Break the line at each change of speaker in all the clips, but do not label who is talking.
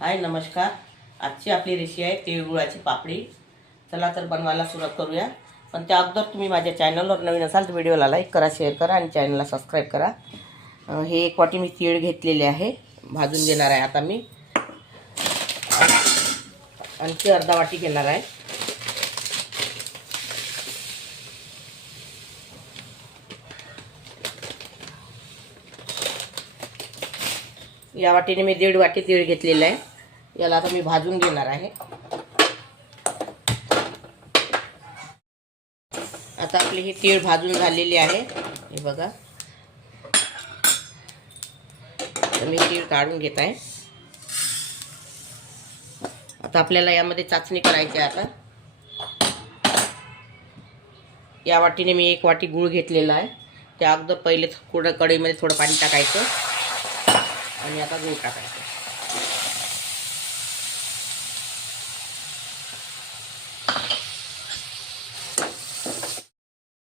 हाय नमस्कार. आजची आपली रेसिपी आहे तिळगुळाची पापडी. चला तर बनवायला सुरुवात करूया. पण त्या अगोदर तुम्ही माझ्या चॅनलवर नवीन असाल तर व्हिडिओला लाईक करा शेअर करा आणि चॅनलला सबस्क्राईब करा. हे एक वाटी मी तीळ घेतलेले आहे. भाजून घेणार आहे आता मी. आणखी अर्धा वाटी घेणार आहे. या वाटीने मी दीड वाटी तीळ घेतलेलं आहे. याला आता मी भाजून घेणार आहे. आता आपली हे तीळ भाजून झालेली आहे. हे बघा. मी तीळ काढून घेत आहे. आता आपल्याला यामध्ये चाचणी करायची आहे आता. या वाटीने मी एक वाटी गूळ घेतलेला आहे. त्या अगोदर पहिले कुड कढईमध्ये थोडं पाणी टाकायचं. आणि आता गूळ टाकायचं.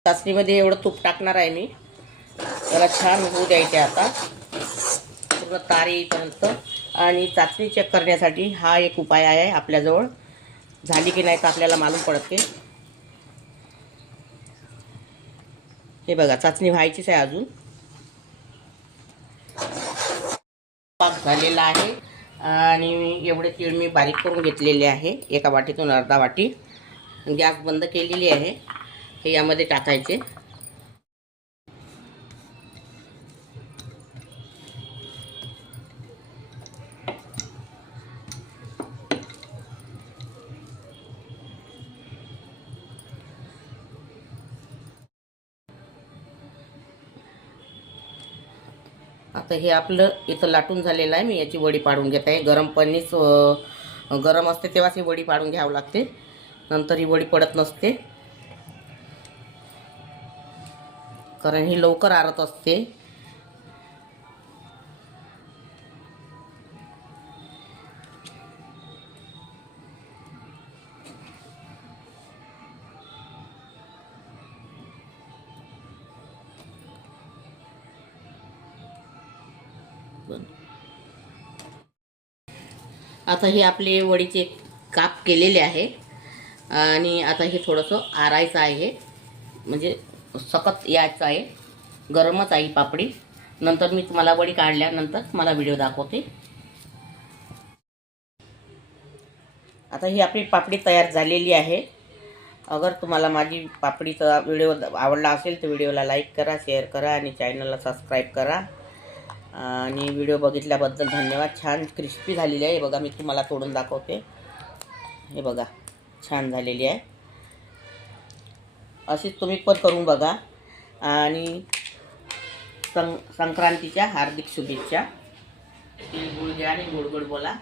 चाचणीमध्ये एवढं तूप टाकणार आहे मी. त्याला छान होऊ द्यायचे आता. पूर्ण तार येईपर्यंत आणि चाचणी चेक करण्यासाठी हा एक उपाय आहे आपल्याजवळ. झाली की नाही तर आपल्याला मालूम पडते हे बघा चाचणी व्हायचीच आहे अजून. झालेला आहे. आणि एवढे तीळ मी बारीक करून घेतलेले आहे. एका वाटीतून अर्धा वाटी. गॅस बंद केलेली आहे. हे यामध्ये टाकायचे. आता हे आपलं इथं लाटून झालेलं आहे. मी याची वडी पाडून घेत आहे. गरम पाणीच गरम असते तेव्हाच ही वडी पाडून घ्यावं लागते. नंतर ही वडी पडत नसते. कारण ही लवकर आरत असते. आता हे आपले वडीचे काप केलेले आहे. आणि आता हे थोडंसं आरायचं आहे. म्हणजे सकत यायचं आहे. गरमच आहे पापडी. नंतर मी तुम्हाला वडी काढल्यानंतर तुम्हाला व्हिडिओ दाखवते. आता ही आपली पापडी तयार झालेली आहे. अगर तुम्हाला माझी पापडीचा व्हिडिओ आवडला असेल तर व्हिडिओला लाईक करा शेअर करा आणि चॅनलला सबस्क्राईब करा. आणि व्हिडिओ बघितल्याबद्दल धन्यवाद. छान क्रिस्पी झालेली आहे. हे बघा मी तुम्हाला तोडून दाखवते. हे बघा छान झालेली आहे. अशीच तुम्ही पण करून बघा. आणि सं संक्रांतीच्या हार्दिक शुभेच्छा. तिळगुळ घ्या आणि गुडगुड बोला.